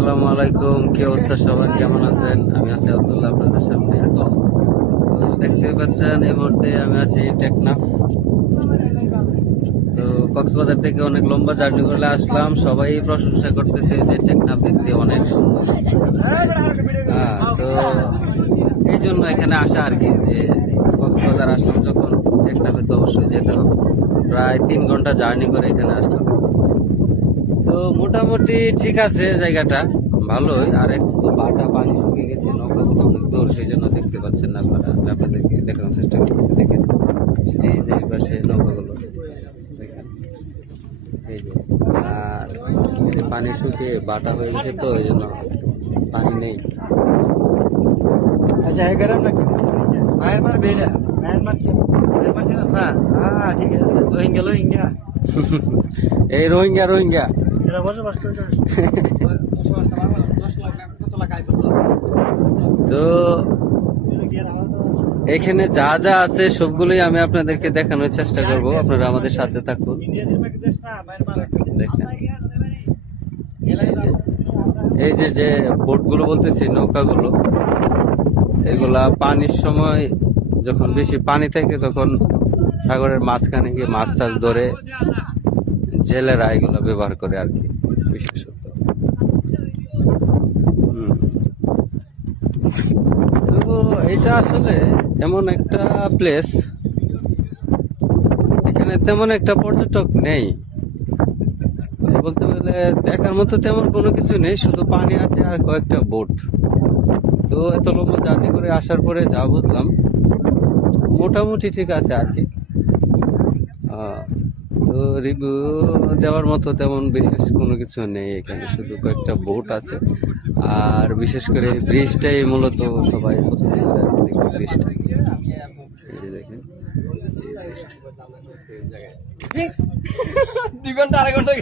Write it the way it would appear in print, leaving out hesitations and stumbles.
আসসালামু আলাইকুম। কি অবস্থা সবার, কেমন আছেন? আমি আছি আব্দুল্লাহ আপনাদের সামনে। তো দেখতে পাচ্ছেন এই মুহূর্তে আমি আছি টেকনাফ। তো কক্সবাজার থেকে অনেক লম্বা জার্নি করে আসলাম। সবাই প্রশংসা করতেছে যে টেকনাফ দেখতে অনেক সুন্দর। তো এই জন্য এখানে আসা আর কি, যে কক্সবাজার আসলাম যখন, টেকনাফে তো অবশ্যই যেতে হবে। প্রায় 3 ঘন্টা জার্নি করে এখানে আসলাম। তো মোটামুটি ঠিক আছে, জায়গাটা ভালোই। আর এখন তো বাটা পানি শুকিয়ে গেছে, নৌকাগুলো অনেক দূর, সেই জন্য দেখতে পাচ্ছেন না আপনারা। আমি আপনাদেরকে দেখানোর চেষ্টা করছি, দেখেন এই যে এই পাশে নৌকাগুলো দেখেন, এই যে। আর এই যে পানি শুকিয়ে বাটা হয়ে গেছে, তো এই জন্য পানি নেই। আচ্ছা এগারাম নাকি মায়ানমার বেড়া মায়ানমার কি মায়ানমার ছিল স্যার ঠিক আছে রোহিঙ্গা রোহিঙ্গা এই রোহিঙ্গা রোহিঙ্গা এরা বসবাস করে তো এখানে যা যা আছে সবগুলোই আমি আপনাদেরকে দেখানোর চেষ্টা করব, আপনারা আমাদের সাথে থাকুন। দেখেন এই যে যে বোটগুলো বলতেছি, নৌকাগুলো, এগুলা পানির সময় যখন বেশি পানি থাকে তখন সাগরের মাঝখানে গিয়ে মাছ টাছ ধরে জেলেরা এগুলো ব্যবহার করে আর কি, বিশেষত। তো এটা আসলে এমন একটা প্লেস, এখানে তেমন একটা পর্যটক নেই বলতে গেলে, দেখার মতো তেমন কোনো কিছু নেই, শুধু পানি আছে আর কয়েকটা বোট। তো এত লম্বা জার্নি করে আসার পরে যা বুঝলাম, মোটামুটি ঠিক আছে আর কি। তো রিভিউ দেওয়ার মতো তেমন বিশেষ কোনো কিছু নেই এখানে, শুধু কয়েকটা বোট আছে। আর বিশেষ করে ব্রিজটাই মূলত সবাই পছন্দ করে, ব্রিজটা দেখেন। 2 ঘন্টা আড়াই ঘন্টা